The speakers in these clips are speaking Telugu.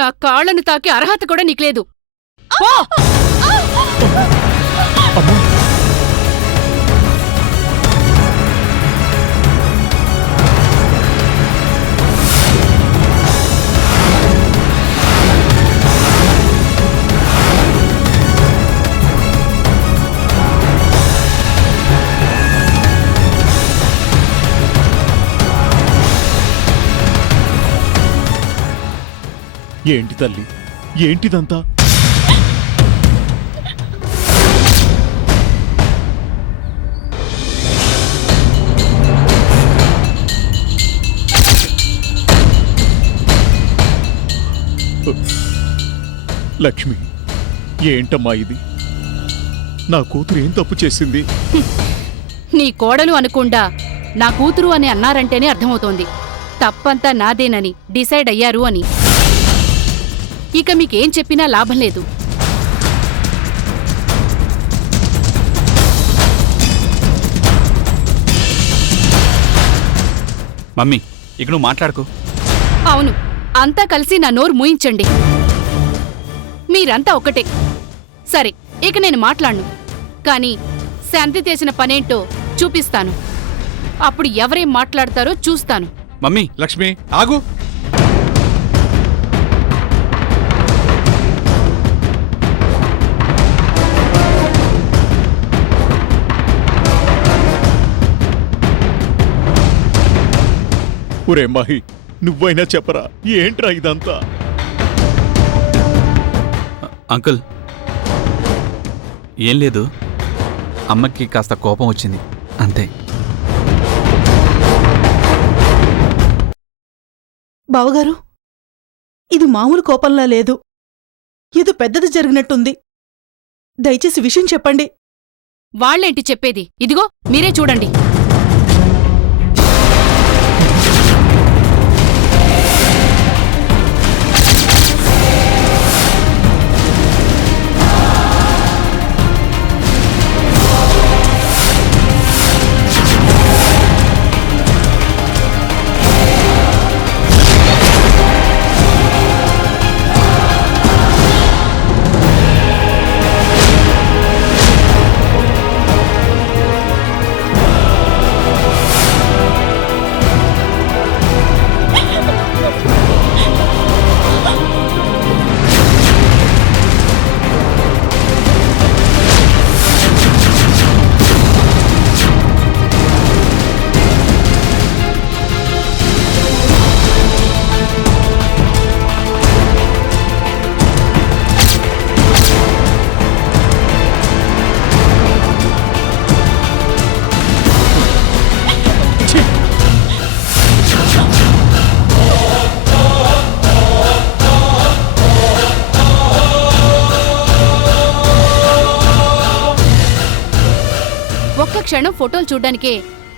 నా కాళ్ళను తాకే అర్హత కూడా నీకులేదు. ఏంటి తల్లి, ఏంటిదంతా? లక్ష్మి, ఏంటమ్మా ఇది? నా కూతురు ఏం తప్పు చేసింది? నీ కోడలు అనుకుండా నా కూతురు అని అన్నారంటేనే అర్థమవుతోంది తప్పంతా నాదేనని డిసైడ్ అయ్యారు అని. ఇక మీకేం చెప్పినా లాభం లేదు. మమ్మీ, ఇక నువ్వు మాట్లాడుకో. అవును, అంతా కలిసి నా నోరు మూయించండి. మీరంతా ఒకటే. సరే, ఇక నేను మాట్లాడను. కానీ శాంతి చేసిన పనేంటో చూపిస్తాను. అప్పుడు ఎవరేం మాట్లాడతారో చూస్తాను. మమ్మీ, లక్ష్మి ఆగు. ఒరే మహి, నువ్వైనా చెప్పరా, ఏంట్రా ఇదంతా? అంకుల్, ఏం లేదు, అమ్మకి కాస్త కోపం వచ్చింది అంతే. బావగారు, ఇది మామూలు కోపంలా లేదు. ఏదో పెద్దది జరిగినట్టుంది. దయచేసి విషయం చెప్పండి. వాళ్ళేంటి చెప్పేది? ఇదిగో మీరే చూడండి. ఒక్క క్షణం ఫోటోలు చూడ్డానికే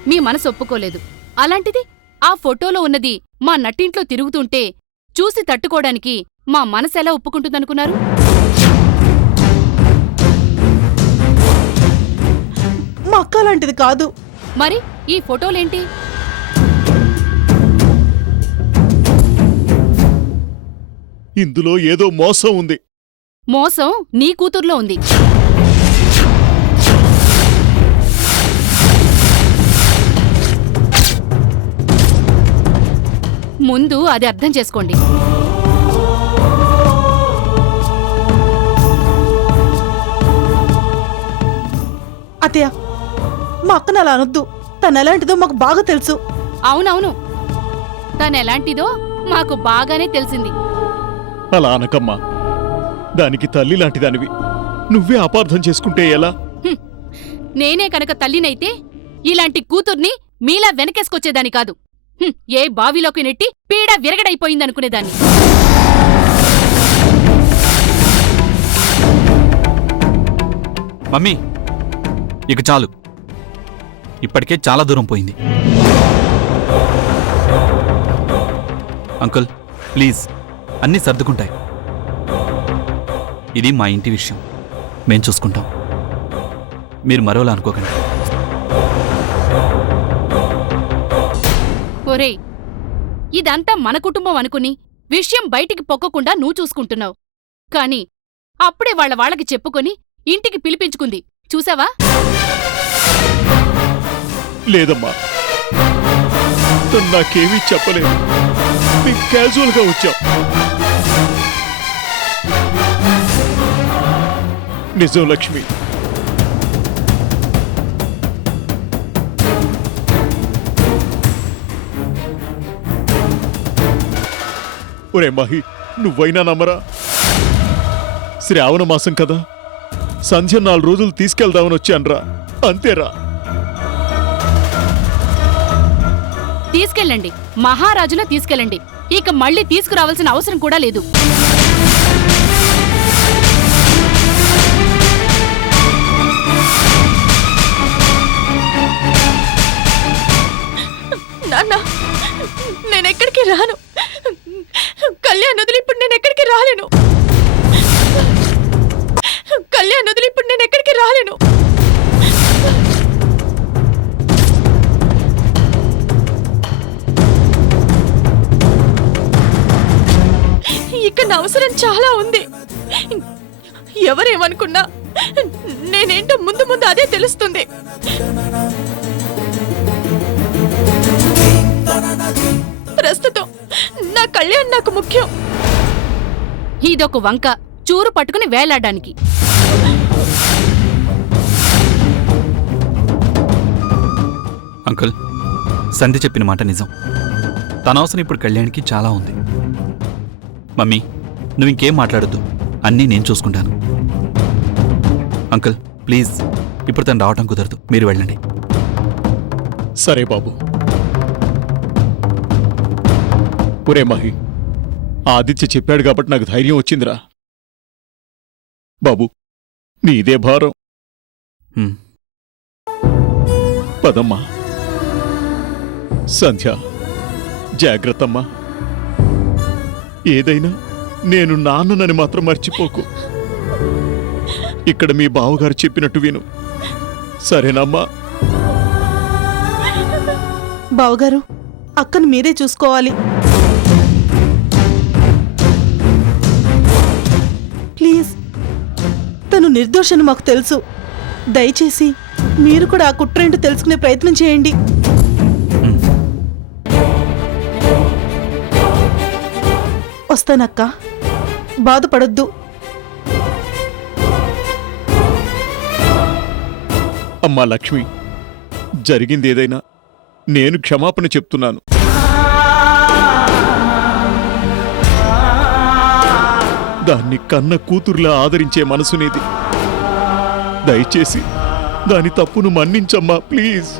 మీ మనసు ఒప్పుకోలేదు. అలాంటిది ఆ ఫోటోలో ఉన్నది మా నట్టింట్లో తిరుగుతుంటే చూసి తట్టుకోవడానికి మా మనసెలా ఒప్పుకుంటుందనుకున్నారు? మా అక్క లాంటిది కాదు. మరి ఈ ఫోటోలేంటి? ఇందులో ఏదో మోసం ఉంది. మోసం నీ కూతుర్లో ఉంది. ముందు అది అర్థం చేసుకోండి. అత్తయ్య, మా అక్కను అలా అనొద్దు. తనెలాంటిదో మాకు బాగా తెలుసు. అవునవును, తనెలాంటిదో మాకు బాగానే తెలిసింది. అలా అనకమ్మా, దానికి తల్లి లాంటిదానివి. నువ్వే అపార్థం చేసుకుంటే ఎలా? నేనే కనుక తల్లినైతే ఇలాంటి కూతుర్ని మీలా వెనకేసుకొచ్చేదాని కాదు. ఏ బావిలోకి నెట్టి పీడ విరగడైపోయిందనుకునేదాన్ని. మమ్మీ, ఇక చాలు. ఇప్పటికే చాలా దూరం పోయింది. అంకుల్, ప్లీజ్, అన్నీ సర్దుకుంటాయి. ఇది మా ఇంటి విషయం, మేం చూసుకుంటాం. మీరు మరోలా అనుకోకండి. ఒరేయ్, ఇదంతా మన కుటుంబం అనుకుని విషయం బయటికి పొక్కకుండా నువ్వు చూసుకుంటున్నావు. కాని అప్పుడే వాళ్ళకి చెప్పుకొని ఇంటికి పిలిపించుకుంది చూసావా? లేదమ్మా, తను నాకేమీ చెప్పలేదు. మేము క్యాజువల్గా వచ్చాం. నిజం లక్ష్మి, ఒరే మహి, నువ్వైనా నమ్మరా? శ్రావణ మాసం కదా, సంధ్య 4 రోజులు తీసుకెళ్దామని వచ్చాన్రా, అంతేరా. తీసుకెళ్ళండి, మహారాజులా తీసుకెళ్ళండి. ఇక మళ్ళీ తీసుకురావాల్సిన అవసరం కూడా లేదు. నాన్న, నేనెక్కడికి రాను. కళ్యాణ్ వదిలి ఇప్పుడు నేనెక్కడికి రాలేను. కళ్యాణ్ వదిలి ఇప్పుడు నేనెక్కడికి రాలేను. ఇక్కడ నా అవసరం చాలా ఉంది. ఎవరేమనుకున్నా నేనేంటో ముందు ముందు అదే తెలుస్తుంది. ప్రస్తుతం నా కళ్యాణ్ నాకు ముఖ్యం. ఇదొక వంక చూరు పట్టుకుని వేలాడడానికి. అంకుల్, సంధ్య చెప్పిన మాట నిజం. తన అవసరం ఇప్పుడు కళ్యాణ్కి చాలా ఉంది. మమ్మీ, నువ్వు ఇంకేం మాట్లాడొద్దు, అన్నీ నేను చూసుకుంటాను. అంకుల్ ప్లీజ్, ఇప్పుడు తను రావటం కుదరదు, మీరు వెళ్ళండి. సరే బాబు. ఒరే మహి, ఆదిత్య చెప్పాడు కాబట్టి నాకు ధైర్యం వచ్చిందిరా. బాబు, నీదే భారం. హ్మ్. పదమ్మా. సంధ్య, జాగ్రత్తమ్మా. ఏదైనా నేను నాన్ననని మాత్రం మర్చిపోకు. ఇక్కడ మీ బావగారు చెప్పినట్టు విను, సరేనమ్మా? బావగారు, అక్కను మీరే చూసుకోవాలి. ప్లీజ్, తను నిర్దోషని మాకు తెలుసు. దయచేసి మీరు కూడా ఆ కుట్రేంటో తెలుసుకునే ప్రయత్నం చేయండి. వస్తానక్క, బాధపడొద్దు. అమ్మా లక్ష్మి, జరిగింది ఏదైనా నేను క్షమాపణ చెప్తున్నాను. దాన్ని కన్న కూతురులా ఆదరించే మనసునేది. దయచేసి దాని తప్పును మన్నించమ్మా, ప్లీజ్.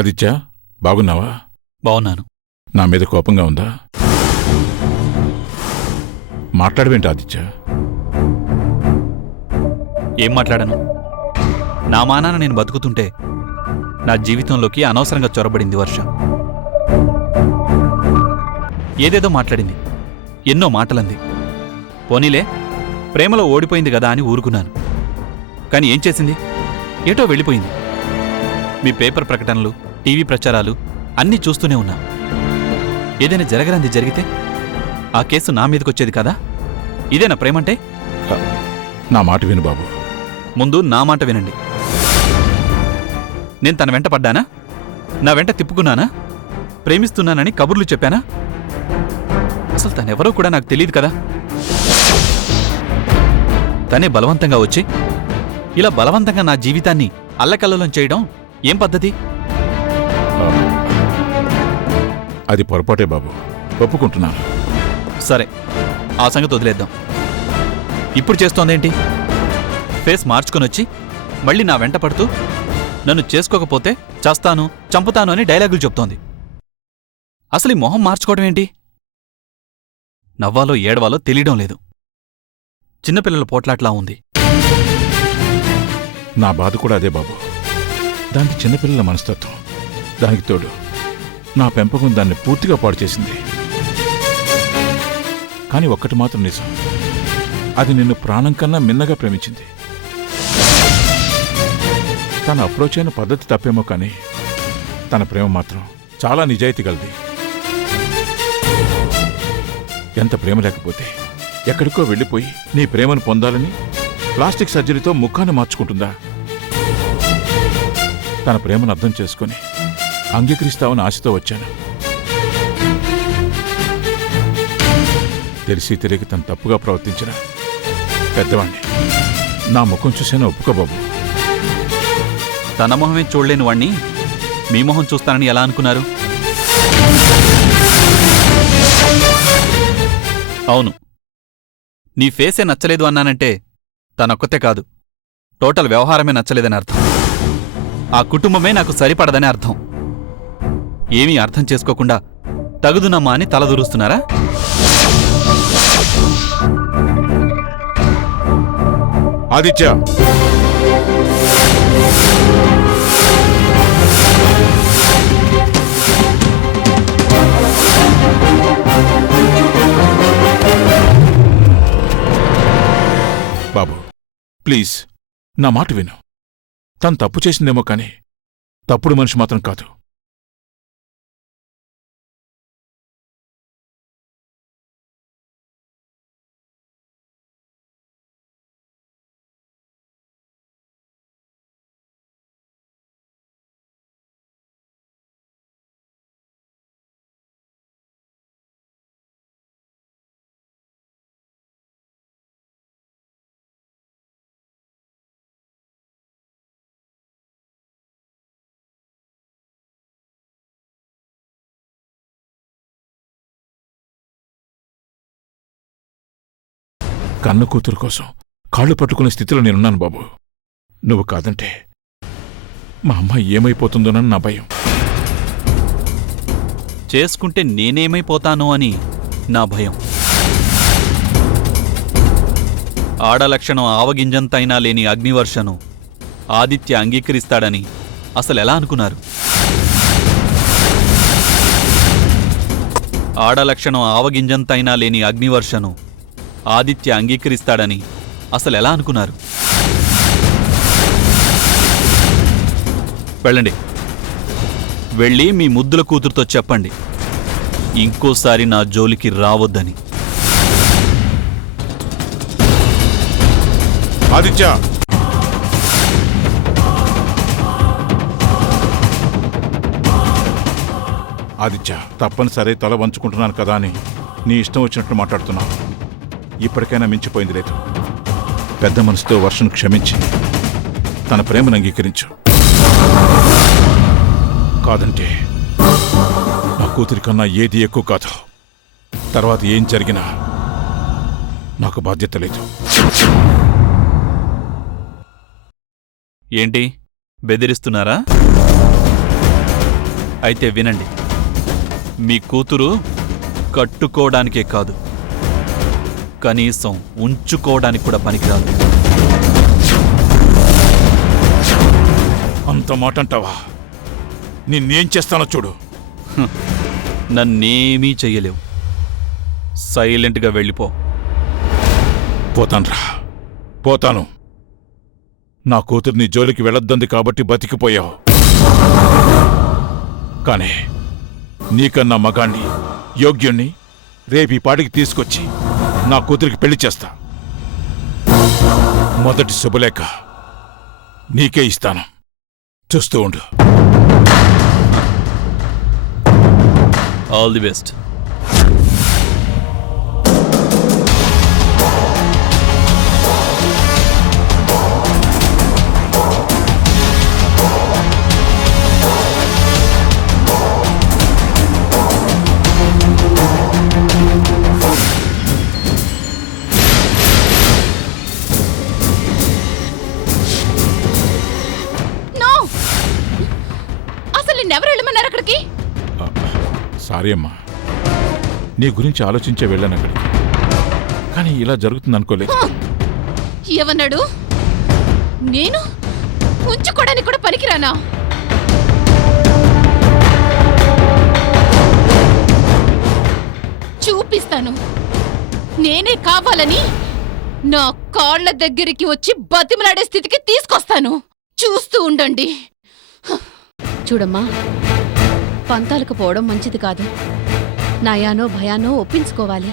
ఆదిత్య, బాగున్నావా? బావున్నాను. నా మీద కోపంగా ఉందా? మాట్లాడవేంటి ఆదిత్య? ఏం మాట్లాడాను? నా మానాన నేను బతుకుతుంటే నా జీవితంలోకి అనవసరంగా చొరబడింది వర్ష. ఏదేదో మాట్లాడింది, ఎన్నో మాటలంది. పోనీలే, ప్రేమలో ఓడిపోయింది గదా అని ఊరుకున్నాను. కాని ఏం చేసింది? ఏటో వెళ్ళిపోయింది. మీ పేపర్ ప్రకటనలు, టీవీ ప్రచారాలు అన్నీ చూస్తూనే ఉన్నా. ఏదైనా జరగరంది జరిగితే ఆ కేసు నా మీదకొచ్చేది కదా? ఇదేనా ప్రేమంటే? నా మాట విను బాబు. ముందు నా మాట వినండి. నేను తన వెంట పడ్డానా? నా వెంట తిప్పుకున్నానా? ప్రేమిస్తున్నానని కబుర్లు చెప్పానా? అసలు తనెవరో కూడా నాకు తెలియదు కదా. తనే బలవంతంగా వచ్చి ఇలా బలవంతంగా నా జీవితాన్ని అల్లకల్లోలం చేయడం ఏం పద్ధతి? అది పొరపాటే బాబు, ఒప్పుకుంటున్నాను. సరే, ఆ సంగతి వదిలేద్దాం. ఇప్పుడు చేస్తోందేంటి? ఫేస్ మార్చుకొనొచ్చి మళ్ళీ నా వెంట పడుతూ నన్ను చేసుకోకపోతే చస్తాను, చంపుతాను అని డైలాగులు చెప్తోంది. అసలు ఈ మొహం మార్చుకోవడం ఏంటి? నవ్వాలో ఏడవాలో తెలియడం లేదు. చిన్నపిల్లల పోట్లాట్లా ఉంది. నా బాధ కూడా అదే బాబు. దానికి చిన్నపిల్లల మనస్తత్వం, దానికి తోడు నా పెంపకం దాన్ని పూర్తిగా పాడు చేసింది. కానీ ఒక్కటి మాత్రం నిజం, అది నిన్ను ప్రాణం కన్నా మిన్నగా ప్రేమించింది. తన అప్రోచ్ అయిన పద్ధతి తప్పేమో కానీ తన ప్రేమ మాత్రం చాలా నిజాయితీ గలది. ఎంత ప్రేమ లేకపోతే ఎక్కడికో వెళ్ళిపోయి నీ ప్రేమను పొందాలని ప్లాస్టిక్ సర్జరీతో ముఖాన్ని మార్చుకుంటుందా? తన ప్రేమను అర్థం చేసుకుని అంగీకరిస్తావని ఆశతో వచ్చాను. తెలిసి తెలియక తను తప్పుగా ప్రవర్తించిన పెద్దవాణ్ణి. నా ముఖం చూసేనా ఒప్పుకో బాబు. తన మొహమే చూడలేని వాణ్ణి మీ మొహం చూస్తానని ఎలా అనుకున్నారు? అవును, నీ ఫేసే నచ్చలేదు అన్నానంటే తనొక్కతే కాదు, టోటల్ వ్యవహారమే నచ్చలేదని అర్థం. ఆ కుటుంబమే నాకు సరిపడదని అర్థం. ఏమీ అర్థం చేసుకోకుండా తగుదునమ్మా అని తలదూరుస్తున్నారా? ఆదిత్య, బాబు ప్లీజ్ నా మాట విను. తను తప్పు చేసిందేమో కానీ తప్పుడు మనిషి మాత్రం కాదు. కన్న కూతురు కోసం కాళ్ళు పట్టుకునే స్థితిలో నేనున్నాను బాబు. నువ్వు కాదంటే మా అమ్మాయి ఏమైపోతుందోనని నా భయం. చేసుకుంటే నేనేమైపోతానో అని నా భయం. ఆడలక్షణం ఆవగింజంతైనా లేని అగ్నివర్షను ఆదిత్య అంగీకరిస్తాడని అసలెలా అనుకున్నారు? ఆడలక్షణం ఆవగింజంతైనా లేని అగ్నివర్షను ఆదిత్య అంగీకరిస్తాడని అసలెలా అనుకున్నారు? వెళ్ళండి, వెళ్ళి మీ ముద్దుల కూతురుతో చెప్పండి ఇంకోసారి నా జోలికి రావద్దని. ఆదిత్య, ఆదిత్య, తప్పనిసరి తల వంచుకుంటున్నాను కదా అని నీ ఇష్టం వచ్చినట్టు మాట్లాడుతున్నావు. ఇప్పటికైనా మించిపోయింది లేదు. పెద్ద మనసుతో వర్షను క్షమించి తన ప్రేమను అంగీకరించు. కాదంటే నా కూతురి కన్నా ఏది ఎక్కువ కాదు. తర్వాత ఏం జరిగినా నాకు బాధ్యత లేదు. ఏంటి బెదిరిస్తున్నారా? అయితే వినండి, మీ కూతురు కట్టుకోవడానికే కాదు, కనీసం ఉంచుకోవడానికి కూడా పనికిరాదు. అంత మాట అంటావా? నిన్నేం చేస్తానో చూడు. నన్నేమీ చెయ్యలేవు. సైలెంట్గా వెళ్ళిపో. పోతాన్రా, పోతాను. నా కూతురు నీ జోలికి వెళ్ళొద్దంది కాబట్టి బతికిపోయావు. కానీ నీకన్నా మగాణ్ణి, యోగ్యుణ్ణి రేపు ఈ పాటికి తీసుకొచ్చి నా కూతురికి పెళ్లి చేస్తా. మొదటి శుభలేఖ నీకే ఇస్తాను, చూస్తూ ఉండు. All the best. నో! అసలు నిన్నెవరు వెళ్ళమన్నారు అక్కడికి? సారీ అమ్మా, నీ గురించి ఆలోచించే వెళ్ళాను అక్కడికి. కానీ ఇలా జరుగుతుంది అనుకోలేదు. ఏమన్నాడు? నేను ఉంచుకోవడానికి కూడా పనికిరానా? చూపిస్తాను. నేనే కావాలని నా కాళ్ల దగ్గరికి వచ్చి బతిమలాడే స్థితికి తీసుకొస్తాను. చూస్తూ ఉండండి. చూడమ్మా, పంతాలకు పోవడం మంచిది కాదు. నయానో భయానో ఒప్పించుకోవాలి.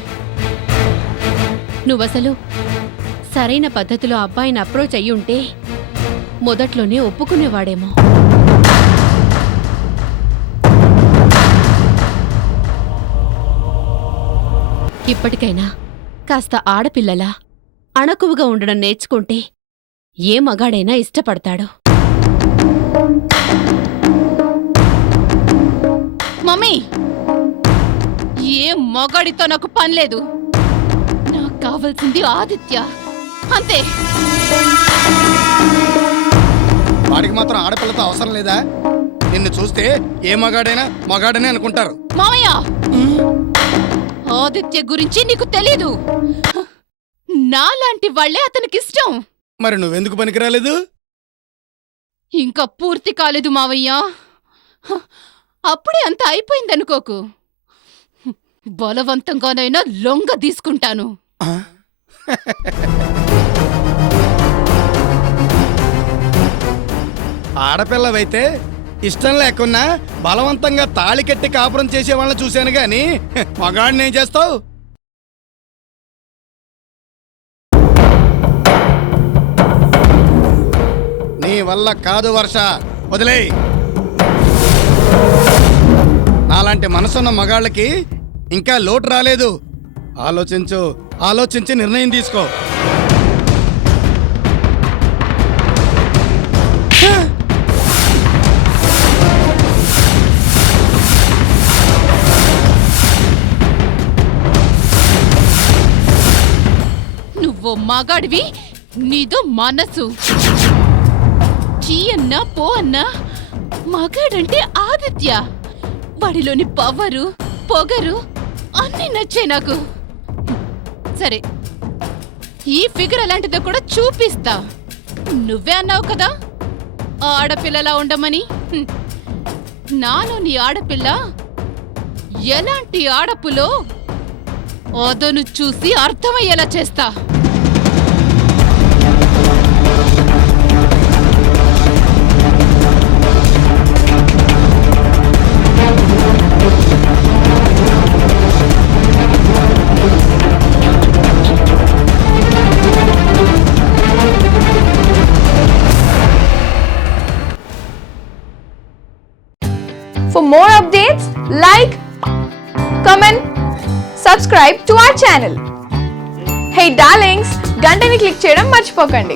నువ్వసలు సరైన పద్ధతిలో అబ్బాయిని అప్రోచ్ అయ్యుంటే మొదట్లోనే ఒప్పుకునేవాడేమో. ఇప్పటికైనా కాస్త ఆడపిల్లలా అణకువగా ఉండడం నేర్చుకుంటే ఏ మగాడైనా ఇష్టపడతాడు. మమ్మీ, ఏ మగాడితో నాకు పనిలేదు. నాకు కావాల్సింది ఆదిత్య, అంతే. వాడికి మాత్రం ఆడపిల్లతో అవసరం లేదా? నిన్ను చూస్తే ఏ మగాడైనా మగాడనే అనుకుంటారు. మామయ్య, ఆదిత్య గురించి నీకు తెలీదు. నాలాంటి వాళ్లే అతనికిష్టం. మరి నువ్వెందుకు పనికిరాలేదు? ఇంకా పూర్తి కాలేదు మావయ్య. అప్పుడే అంత అయిపోయిందనుకోకు. బలవంతంగానైనా లొంగ తీసుకుంటాను. ఆడపిల్లవైతే ఇష్టం లేకున్నా బలవంతంగా తాళి కట్టి కాపురం చేసే వాళ్ళని చూశాను గాని మగాడిని ఏం చేస్తావు? నీ వల్ల కాదు వర్ష, వదిలేయ్. నాలాంటి మనసున్న మగాళ్ళకి ఇంకా లోటు రాలేదు. ఆలోచించు, ఆలోచించి నిర్ణయం తీసుకో. నువ్వు మగాడివి, నీదో మనసు. చీ అన్నా పో అన్నా మగాడంటే ఆదిత్య. వాడిలోని పవరు, పొగరు అన్నీ నచ్చాయి నాకు. సరే, ఈ ఫిగర్ అలాంటిదో కూడా చూపిస్తా. నువ్వే అన్నావు కదా ఆడపిల్లలా ఉండమని. నాలోని ఆడపిల్ల ఎలాంటి ఆడపులో అదను చూసి అర్థమయ్యేలా చేస్తా. For more updates, like, comment, subscribe to our channel. Hey darlings, గంటని click చేయడం మర్చిపోకండి.